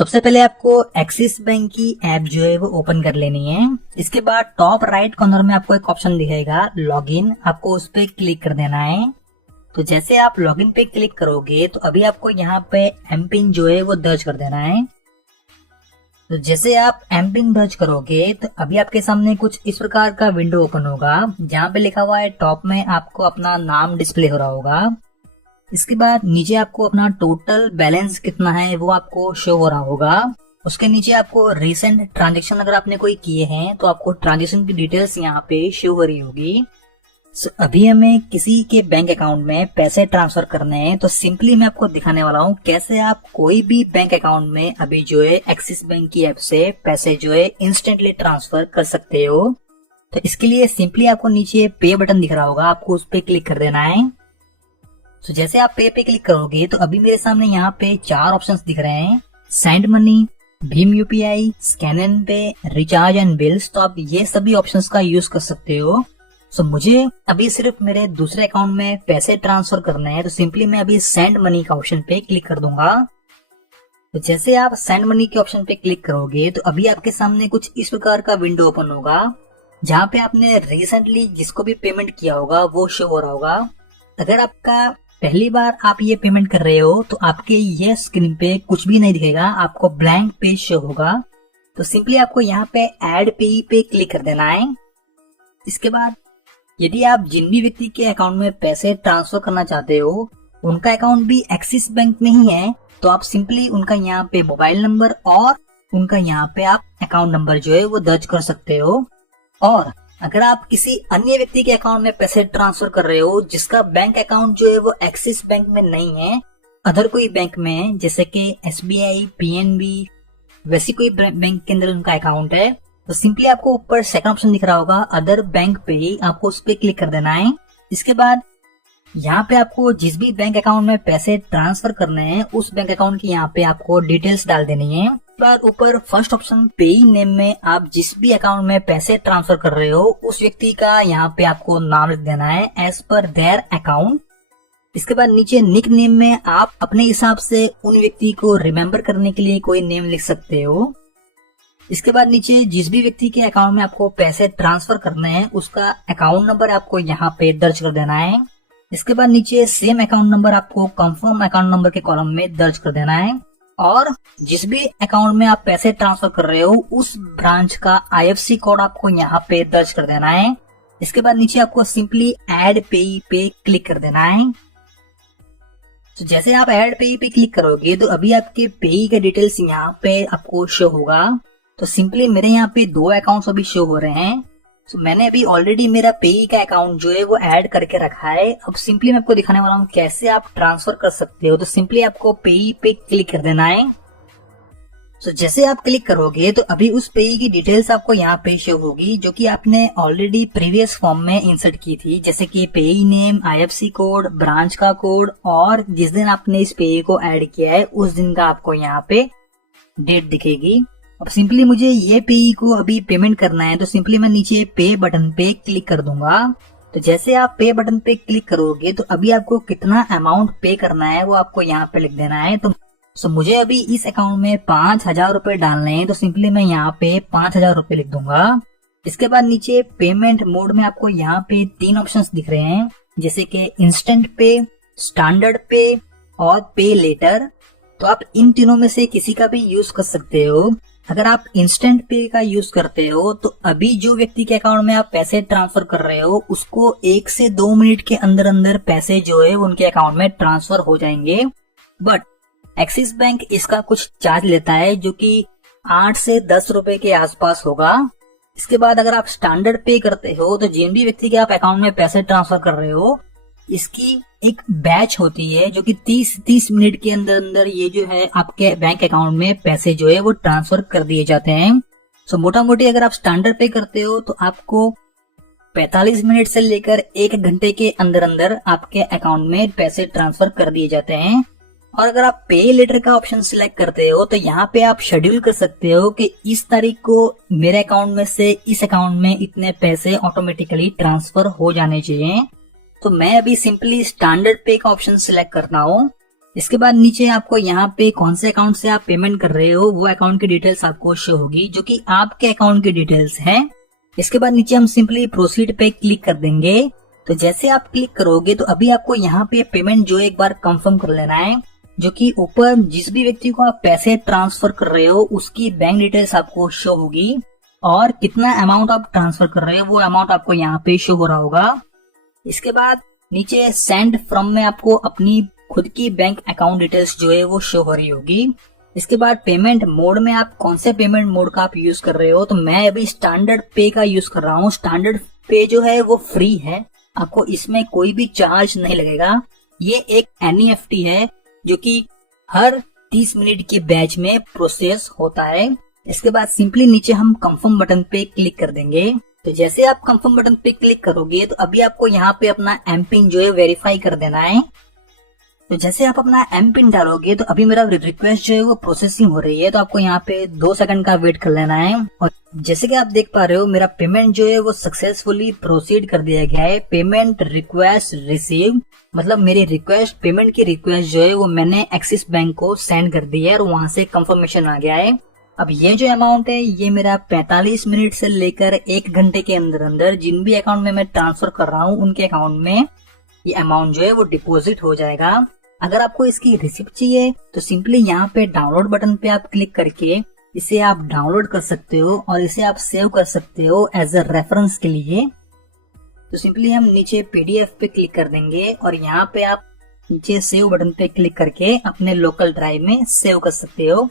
सबसे पहले आपको एक्सिस बैंक की ऐप जो है वो ओपन कर लेनी है। इसके बाद टॉप राइट कॉर्नर में आपको एक ऑप्शन दिखेगा लॉगिन, आपको उस पर क्लिक कर देना है। तो जैसे आप लॉगिन पे क्लिक करोगे तो अभी आपको यहाँ पे एम पिन जो है वो दर्ज कर देना है। तो जैसे आप एम पिन दर्ज करोगे तो अभी आपके सामने कुछ इस प्रकार का विंडो ओपन होगा, जहाँ पे लिखा हुआ है टॉप में आपको अपना नाम डिस्प्ले हो रहा होगा। इसके बाद नीचे आपको अपना टोटल बैलेंस कितना है वो आपको शो हो रहा होगा। उसके नीचे आपको रिसेंट ट्रांजैक्शन अगर आपने कोई किए हैं तो आपको ट्रांजैक्शन की डिटेल्स यहाँ पे शो हो रही होगी। अभी हमें किसी के बैंक अकाउंट में पैसे ट्रांसफर करने हैं, तो सिंपली मैं आपको दिखाने वाला हूँ कैसे आप कोई भी बैंक अकाउंट में अभी जो है एक्सिस बैंक की ऐप से पैसे जो है इंस्टेंटली ट्रांसफर कर सकते हो। तो इसके लिए सिंपली आपको नीचे पे बटन दिख रहा होगा, आपको उस पर क्लिक कर देना है। तो जैसे आप पे क्लिक करोगे तो अभी मेरे सामने यहाँ पे 4 ऑप्शंस दिख रहे हैं, send money, Bhim UPI, scan and पे, रिचार्ज एंड बिल्स। तो आप ये सभी ऑप्शंस का यूज कर सकते हो। सो मुझे अभी सिर्फ मेरे दूसरे अकाउंट में पैसे ट्रांसफर करने हैं, तो सिंपली मैं अभी सेंड मनी का ऑप्शन पे क्लिक कर दूंगा। तो जैसे आप सेंड मनी के ऑप्शन पे क्लिक करोगे तो अभी आपके सामने कुछ इस प्रकार का विंडो ओपन होगा, जहाँ पे आपने रिसेंटली जिसको भी पेमेंट किया होगा वो शो हो रहा होगा। अगर आपका पहली बार आप ये पेमेंट कर रहे हो तो आपके ये स्क्रीन पे कुछ भी नहीं दिखेगा, आपको ब्लैंक पेज शो होगा। तो सिंपली आपको यहाँ पे ऐड पे क्लिक कर देना है। इसके बाद यदि आप जिन भी व्यक्ति के अकाउंट में पैसे ट्रांसफर करना चाहते हो उनका अकाउंट भी एक्सिस बैंक में ही है, तो आप सिंपली उनका यहाँ पे मोबाइल नंबर और उनका यहाँ पे आप अकाउंट नंबर जो है वो दर्ज कर सकते हो। और अगर आप किसी अन्य व्यक्ति के अकाउंट में पैसे ट्रांसफर कर रहे हो जिसका बैंक अकाउंट जो है वो एक्सिस बैंक में नहीं है, अदर कोई बैंक में है, जैसे कि एसबीआई, पीएनबी, वैसी कोई बैंक के अंदर उनका अकाउंट है, तो सिंपली आपको ऊपर सेकंड ऑप्शन दिख रहा होगा अदर बैंक पे ही आपको उस पर क्लिक कर देना है। इसके बाद यहाँ पे आपको जिस भी बैंक अकाउंट में पैसे ट्रांसफर करने हैं उस बैंक अकाउंट की यहाँ पे आपको डिटेल्स डाल देनी है। बाद ऊपर फर्स्ट ऑप्शन पेई नेम में आप जिस भी अकाउंट में पैसे ट्रांसफर कर रहे हो उस व्यक्ति का यहाँ पे आपको नाम लिख देना है एज पर देयर अकाउंट। इसके बाद नीचे निक नेम में आप अपने हिसाब से उन व्यक्ति को रिमेम्बर करने के लिए कोई नेम लिख सकते हो। इसके बाद नीचे जिस भी व्यक्ति के अकाउंट में आपको पैसे ट्रांसफर करने हैं उसका अकाउंट नंबर आपको यहाँ पे दर्ज कर देना है। इसके बाद नीचे सेम अकाउंट नंबर आपको कंफर्म अकाउंट नंबर के कॉलम में दर्ज कर देना है। और जिस भी अकाउंट में आप पैसे ट्रांसफर कर रहे हो उस ब्रांच का आईएफएससी कोड आपको यहाँ पे दर्ज कर देना है। इसके बाद नीचे आपको सिंपली ऐड पेई पे क्लिक कर देना है। तो जैसे आप ऐड पेई पे क्लिक करोगे तो अभी आपके पेई के डिटेल्स यहाँ पे आपको शो होगा। तो सिंपली मेरे यहाँ पे 2 अकाउंट्स अभी शो हो रहे हैं। तो मैंने अभी ऑलरेडी मेरा पेई का अकाउंट जो है वो ऐड करके रखा है। अब सिंपली मैं आपको दिखाने वाला हूँ कैसे आप ट्रांसफर कर सकते हो। तो सिंपली आपको पेई पे क्लिक कर देना है। तो जैसे आप क्लिक करोगे तो अभी उस पेई की डिटेल्स आपको यहाँ पे शो होगी, जो कि आपने ऑलरेडी प्रीवियस फॉर्म में इंसर्ट की थी, जैसे कि पेई नेम, आईएफएससी कोड, ब्रांच का कोड और जिस दिन आपने इस पेई को ऐड किया है उस दिन का आपको यहाँ पे डेट दिखेगी। अब सिंपली मुझे ये पेई को अभी पेमेंट करना है, तो सिंपली मैं नीचे पे बटन पे क्लिक कर दूंगा। तो जैसे आप पे बटन पे क्लिक करोगे तो अभी आपको कितना अमाउंट पे करना है वो आपको यहाँ पे लिख देना है। तो मुझे अभी इस अकाउंट में 5,000 रुपए डालने हैं, तो सिंपली मैं यहाँ पे 5,000 रुपए लिख दूंगा। इसके बाद नीचे पेमेंट मोड में आपको यहाँ पे 3 ऑप्शंस दिख रहे हैं, जैसे कि इंस्टेंट पे, स्टैंडर्ड पे और पे लेटर। तो आप इन तीनों में से किसी का भी यूज कर सकते हो। अगर आप इंस्टेंट पे का यूज करते हो तो अभी जो व्यक्ति के अकाउंट में आप पैसे ट्रांसफर कर रहे हो उसको 1 से 2 मिनट के अंदर अंदर पैसे जो है उनके अकाउंट में ट्रांसफर हो जाएंगे। बट एक्सिस बैंक इसका कुछ चार्ज लेता है, जो कि 8 से 10 रुपए के आसपास होगा। इसके बाद अगर आप स्टैंडर्ड पे करते हो तो जिन भी व्यक्ति के आप अकाउंट में पैसे ट्रांसफर कर रहे हो इसकी एक बैच होती है, जो कि 30 मिनट के अंदर अंदर ये जो है आपके बैंक अकाउंट में पैसे जो है वो ट्रांसफर कर दिए जाते हैं। सो मोटा मोटी अगर आप स्टैंडर्ड पे करते हो तो आपको 45 मिनट से लेकर 1 घंटे के अंदर अंदर आपके अकाउंट में पैसे ट्रांसफर कर दिए जाते हैं। और अगर आप पे लेटर का ऑप्शन सिलेक्ट करते हो तो यहाँ पे आप शेड्यूल कर सकते हो कि इस तारीख को मेरे अकाउंट में से इस अकाउंट में इतने पैसे ऑटोमेटिकली ट्रांसफर हो जाने चाहिए। तो मैं अभी सिंपली स्टैंडर्ड पे का ऑप्शन सिलेक्ट करता हूँ। इसके बाद नीचे आपको यहाँ पे कौन से अकाउंट से आप पेमेंट कर रहे हो वो अकाउंट की डिटेल्स आपको शो होगी, जो कि आपके अकाउंट की डिटेल्स है। इसके बाद नीचे हम सिंपली प्रोसीड पे क्लिक कर देंगे। तो जैसे आप क्लिक करोगे तो अभी आपको यहाँ पे पेमेंट जो है एक बार कंफर्म कर लेना है, जो कि ऊपर जिस भी व्यक्ति को आप पैसे ट्रांसफर कर रहे हो उसकी बैंक डिटेल्स आपको शो होगी और कितना अमाउंट आप ट्रांसफर कर रहे हो वो अमाउंट आपको यहाँ पे शो हो रहा होगा। इसके बाद नीचे सेंड फ्रॉम में आपको अपनी खुद की बैंक अकाउंट डिटेल्स जो है वो शो हो रही होगी। इसके बाद पेमेंट मोड में आप कौन से पेमेंट मोड का आप यूज कर रहे हो, तो मैं अभी स्टैंडर्ड पे का यूज कर रहा हूँ। स्टैंडर्ड पे जो है वो फ्री है, आपको इसमें कोई भी चार्ज नहीं लगेगा। ये एक NEFT है जो कि हर 30 मिनट के बैच में प्रोसेस होता है। इसके बाद सिंपली नीचे हम कंफर्म बटन पे क्लिक कर देंगे। तो जैसे आप कंफर्म बटन पे क्लिक करोगे तो अभी आपको यहाँ पे अपना एम पिन जो है वेरीफाई कर देना है। तो जैसे आप अपना एम पिन डालोगे तो अभी मेरा रिक्वेस्ट जो है वो प्रोसेसिंग हो रही है, तो आपको यहाँ पे 2 सेकंड का वेट कर लेना है। और जैसे कि आप देख पा रहे हो मेरा पेमेंट जो है वो सक्सेसफुली प्रोसीड कर दिया गया है। पेमेंट रिक्वेस्ट रिसीव, मतलब मेरी रिक्वेस्ट पेमेंट की रिक्वेस्ट जो है वो मैंने एक्सिस बैंक को सेंड कर दी है और वहां से कंफर्मेशन आ गया है। अब ये जो अमाउंट है ये मेरा 45 मिनट से लेकर 1 घंटे के अंदर अंदर जिन भी अकाउंट में मैं ट्रांसफर कर रहा हूँ उनके अकाउंट में ये अमाउंट जो है वो डिपॉजिट हो जाएगा। अगर आपको इसकी रिसिप्ट चाहिए तो सिंपली यहाँ पे डाउनलोड बटन पे आप क्लिक करके इसे आप डाउनलोड कर सकते हो और इसे आप सेव कर सकते हो एज अ रेफरेंस के लिए। तो सिंपली हम नीचे PDF पे क्लिक कर देंगे और यहाँ पे आप नीचे सेव बटन पे क्लिक करके अपने लोकल ड्राइव में सेव कर सकते हो।